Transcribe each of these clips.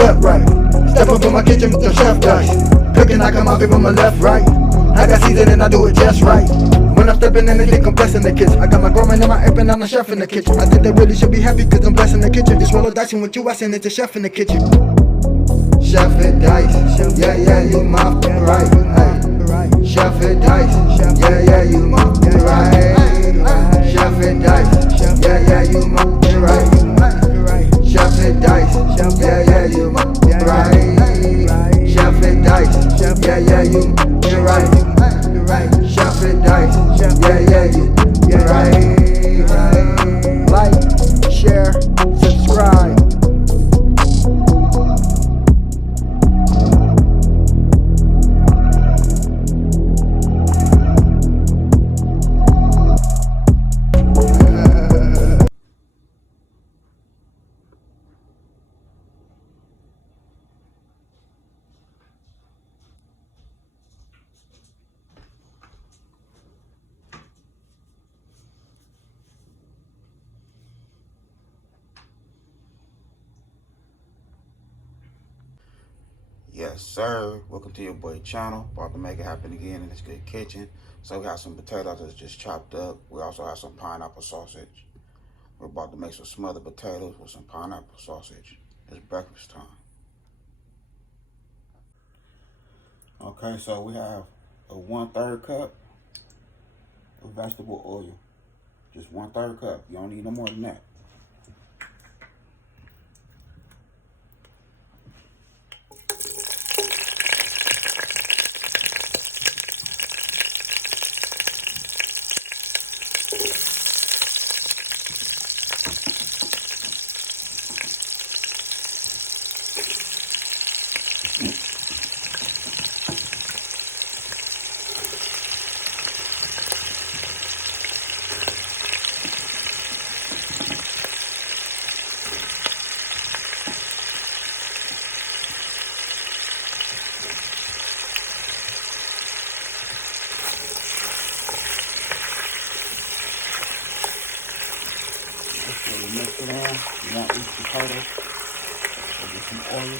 step right. Step up in my kitchen with the chef dice. Cooking, I come out from my left, right. I got season and I do it just right. When I'm stepping in, they think I'm blessing the kitchen. I got my grandma and my app and I'm the chef in the kitchen. I think they really should be happy cause I'm blessing the kitchen. This roll of dice with you, I send it to chef in the kitchen. Chef and dice, yeah, yeah, you my right. Hey. Chef and dice, yeah, yeah, you my right. Chef and dice, yeah, yeah, you my right. Chef and dice, yeah, yeah, you my right. Chef and dice, yeah, yeah, you right. Chef and dice, yeah, yeah, you right. Like, share, subscribe. Yes, sir. Welcome to your boy channel. About to make it happen again in this good kitchen. So we got some potatoes that's just chopped up. We also have some pineapple sausage. We're about to make some smothered potatoes with some pineapple sausage. It's breakfast time. Okay, so we have a 1/3 cup of vegetable oil. Just 1/3 cup. You don't need no more than that. So we mix it in. You want each potato. So get some oil.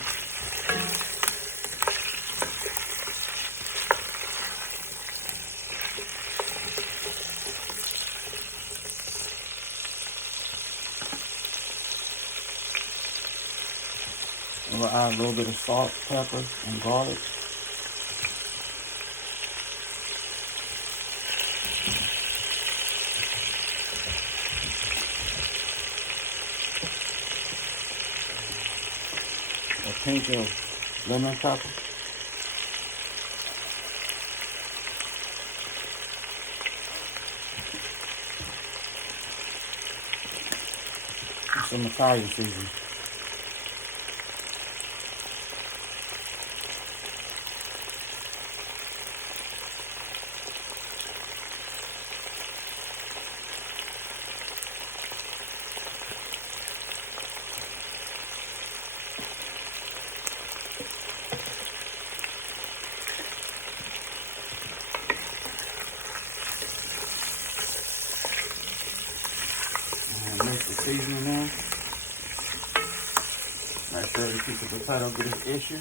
And we'll add a little bit of salt, pepper, and garlic. A pinch of lemon pepper. And some Italian seasoning. Mix the seasoning in. Right there, you keep the potato get its issue.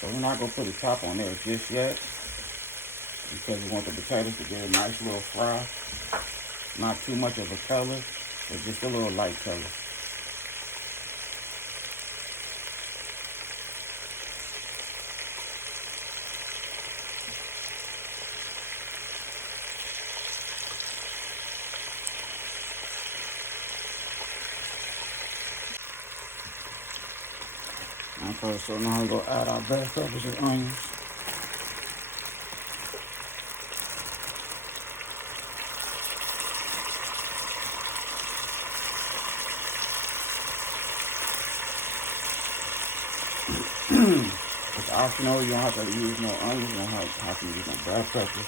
So we're not gonna put a top on there just yet, because we want the potatoes to get a nice little fry. Not too much of a color, but just a little light color. Okay, so now we're gonna add our bell peppers and onions. It's optional. You don't have to use no onions. You don't have to use no bell peppers.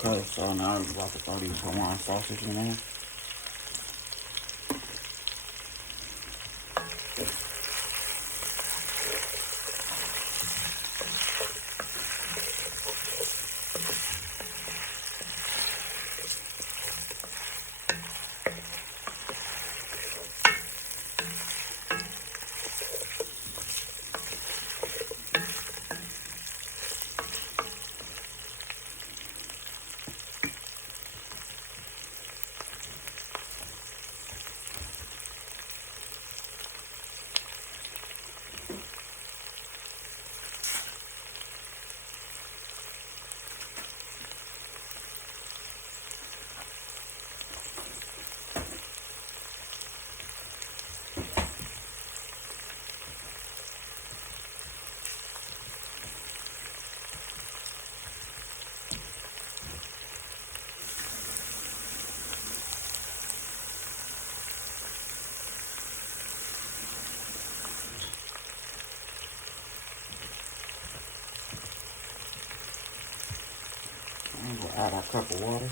Okay, so now I'm about to throw these Hawaiian sausage in there. I'm gonna add a cup of water.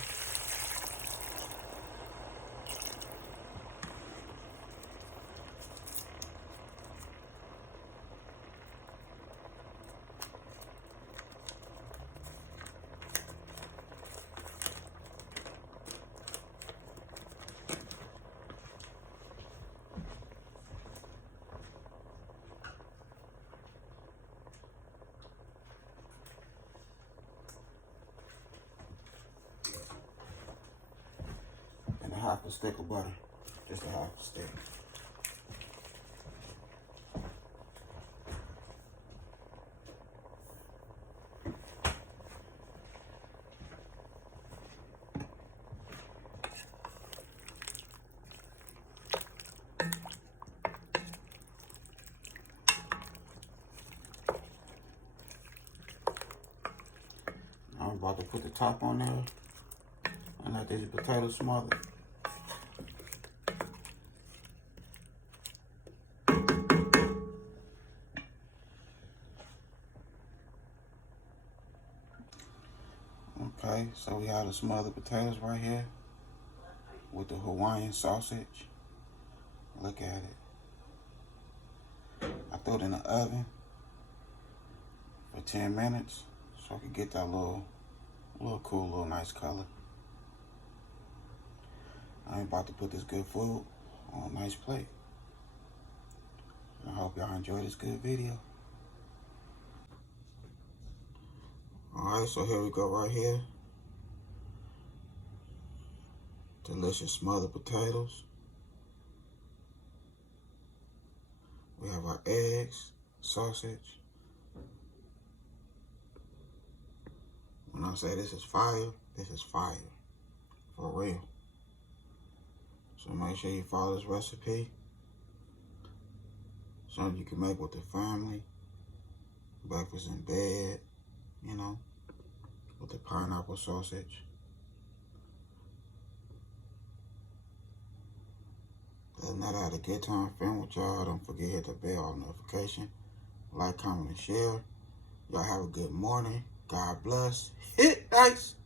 And a half a stick of butter. Just a half a stick. I'm about to put the top on there and let these potatoes smother. Okay, so we have the smothered potatoes right here with the Hawaiian sausage. Look at it. I threw it in the oven for 10 minutes so I could get that little cool, little nice color. I'm about to put this good food on a nice plate. I hope y'all enjoy this good video. Alright, so here we go right here. Delicious smothered potatoes. We have our eggs, sausage. When I say this is fire, this is fire. For real. So make sure you follow this recipe. Something you can make with the family. Breakfast in bed, you know, with the pineapple sausage. Other than that, I had a good time filming with y'all. Don't forget to hit the bell notification. Like, comment, and share. Y'all have a good morning. God bless. Hit nice.